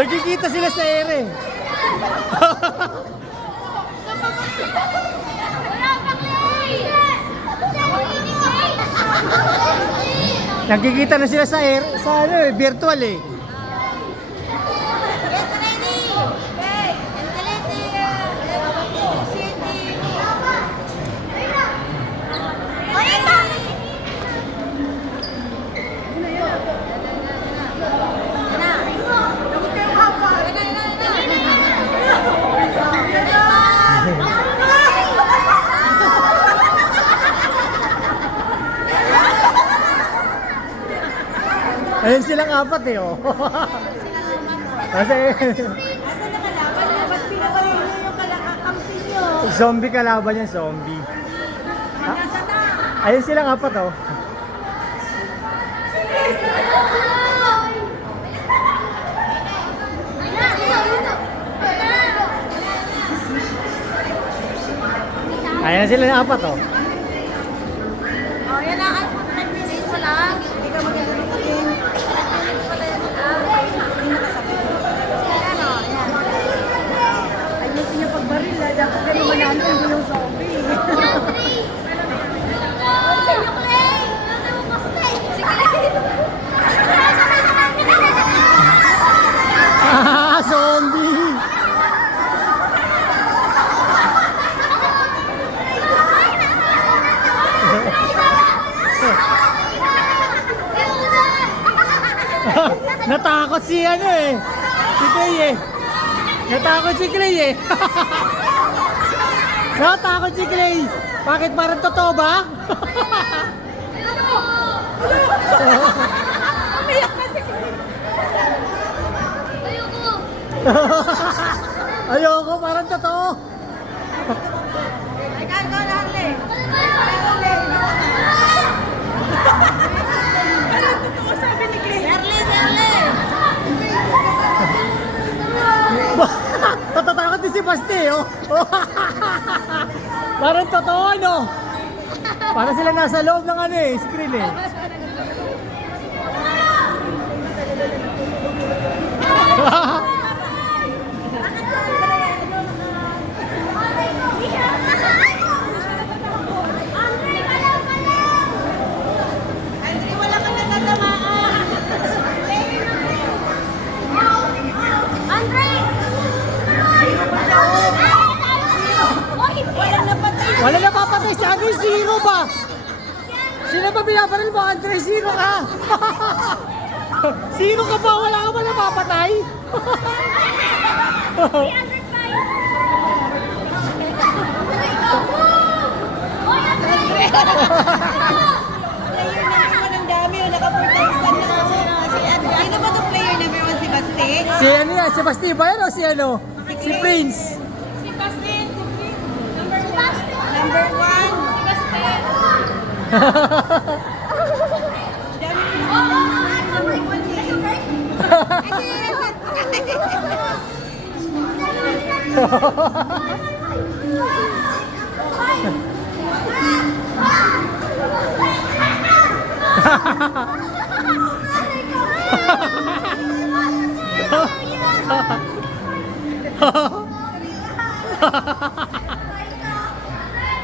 Nagkikita sila sa ere. Nagkikita na sila sa air, sa ano eh, virtual eh. Ayun silang apat eh, oh. Kasi zombie kalaban yan, zombie. Ha? Ayun silang apat, oh. Ayan silang apat, oh. Oh, yan lang. Isa lang. Hindi ka magagaling. Ayusin niya pagbaril. Dapat ka naman natin yung zombie. Ah, zombie! Natakot si ano eh. Si Clay eh. Natakot si Clay eh. Natakot si Clay. Bakit parang totoo ba? Umiyak na si Clay. Ayoko, parang totoo. Ay, kanto na, Harley. Parang totoo sabi ni Clay. Harley! Natatakot din si Basti, oh. Parang totoo, no? Parang sila nasa loob ng ano eh, screen eh. Andre, wala kang natatamaan. Andre! Walang napatay. Wala na papatay sa akin, zero ba? Sino ba binabaril mo, Andre? Zero ka. Zero ka ba? Wala ka ba napapatay? Player number 1 ang dami. Nakaportaisan na. Sino ba itong player number 1? Si Basti? Si ano yan? Si Basti ba yan o si ano? Si Prince. Si Basti. Number 1. Si Basti.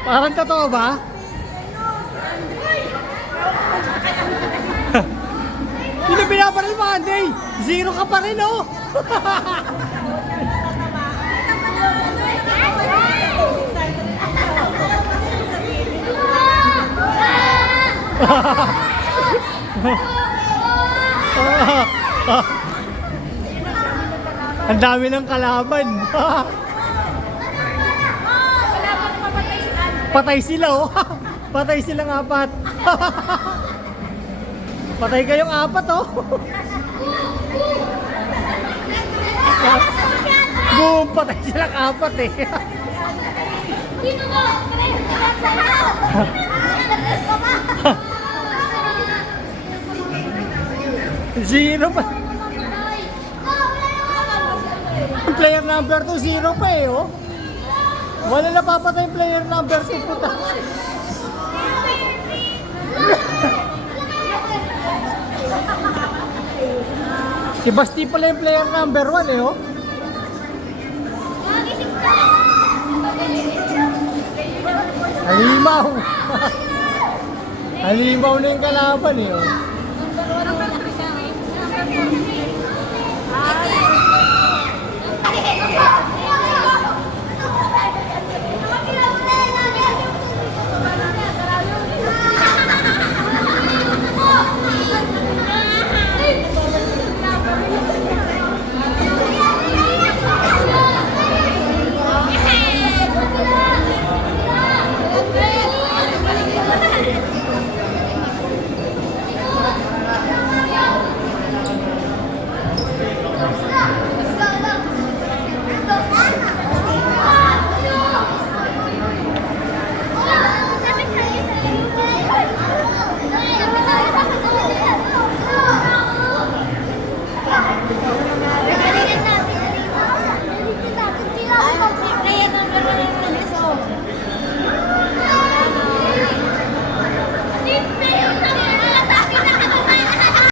Parang totoo ba? Sino binabaril mo, Andre? Zero ka pa rin, oh. Ang dami ng kalaban. Patay sila, oh. Patay silang apat. Patay kayong apat, oh. Boom, patay silang apat, eh. Sino ba? Zero pa. Player number 2, zero pa eh, oh. Wala napapatay player number 2, puta. Si Basti pala yung player number 1 eh, oh. Halimaw. Halimaw na yung kalaban eh, oh.